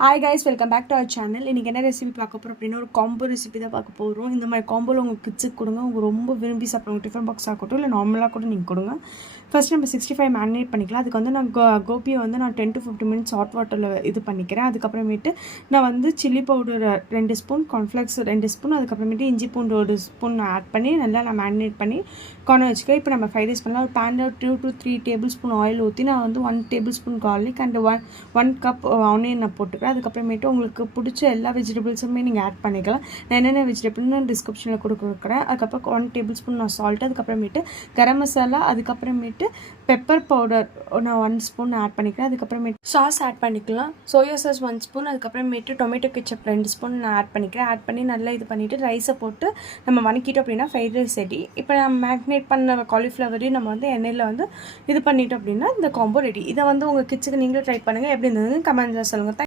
Hi guys, welcome back to our channel. இன்றைக்கி என்ன recipe பார்க்க போகிறோம் அப்படின்னா, ஒரு காம்போ ரெசிபி தான் பார்க்க போகிறோம். இந்த மாதிரி காம்போவில் உங்கள் கிட்ஸுக்கு கொடுங்க. அவங்க ரொம்ப விரும்பி சாப்பிடுவாங்க. டிஃபன் பாக்ஸ் ஆகட்டும் இல்லை நார்மலாக கூட நீங்கள் கொடுங்க. ஃபர்ஸ்ட் நம்ம 65 மேரினேட் பண்ணிக்கலாம். அதுக்கு வந்து நான் கோபியை வந்து நான் 10 to 15 மினிட்ஸ் ஹாட் வாட்டரில் இது பண்ணிக்கிறேன். அதுக்கப்புறமேட்டு நான் வந்து chilli powder 2 spoon, cornflakes 2 spoon, அதுக்கப்புறமேட்டு இஞ்சி பூண்டு 1 ஸ்பூன் ஆட் பண்ணி நல்லா நான் மேரினேட் பண்ணி கொண்டு வச்சுக்கிறேன். இப்போ நம்ம ஃப்ரைட் ரைஸ் பண்ணலாம். ஒரு பேனில் 2 to 3 டேபிள் ஸ்பூன் ஆயில் ஊற்றி நான் வந்து 1 table spoon garlic and 1 cup onion நான் போட்டுக்கிறேன். அதுக்கப்புறமேட்டு உங்களுக்கு பிடிச்ச எல்லா வெஜிடபிள்ஸுமே நீங்கள் ஆட் பண்ணிக்கலாம். நான் என்னென்ன வெஜிடபிள்னு டிஸ்கிரிப்ஷனில் கொடுக்குறேன். அதுக்கப்புறம் 1 டேபிள் ஸ்பூன் நான் சால்ட், அதுக்கப்புறமேட்டு கரம் மசாலா, அதுக்கப்புறமேட்டு பெப்பர் பவுடர் நான் 1 ஸ்பூன் ஆட் பண்ணிக்கிறேன். அதுக்கப்புறமேட்டு சாஸ் ஆட் பண்ணிக்கலாம். சோயா சாஸ் 1 ஸ்பூன், அதுக்கப்புறமேட்டு டொமேட்டோ கெச்சப் 2 ஸ்பூன் நான் ஆட் பண்ணிக்கிறேன். ஆட் பண்ணி நல்லா இது பண்ணிவிட்டு ரைஸை போட்டு நம்ம வணக்கிட்டோம் அப்படின்னா ஃப்ரைட் ரைஸ் ரெடி. இப்போ நம்ம மேக்னேட் பண்ண காலிஃப்ளவரையும் நம்ம வந்து எண்ணெயில் வந்து இது பண்ணிட்டோம் அப்படின்னா இந்த காம்போ ரெடி. இதை வந்து உங்கள் கிட்ஸுக்கு நீங்களும் ட்ரை பண்ணுங்கள். எப்படி இருந்ததுன்னு கமெண்ட்ஸில் சொல்லுங்கள்.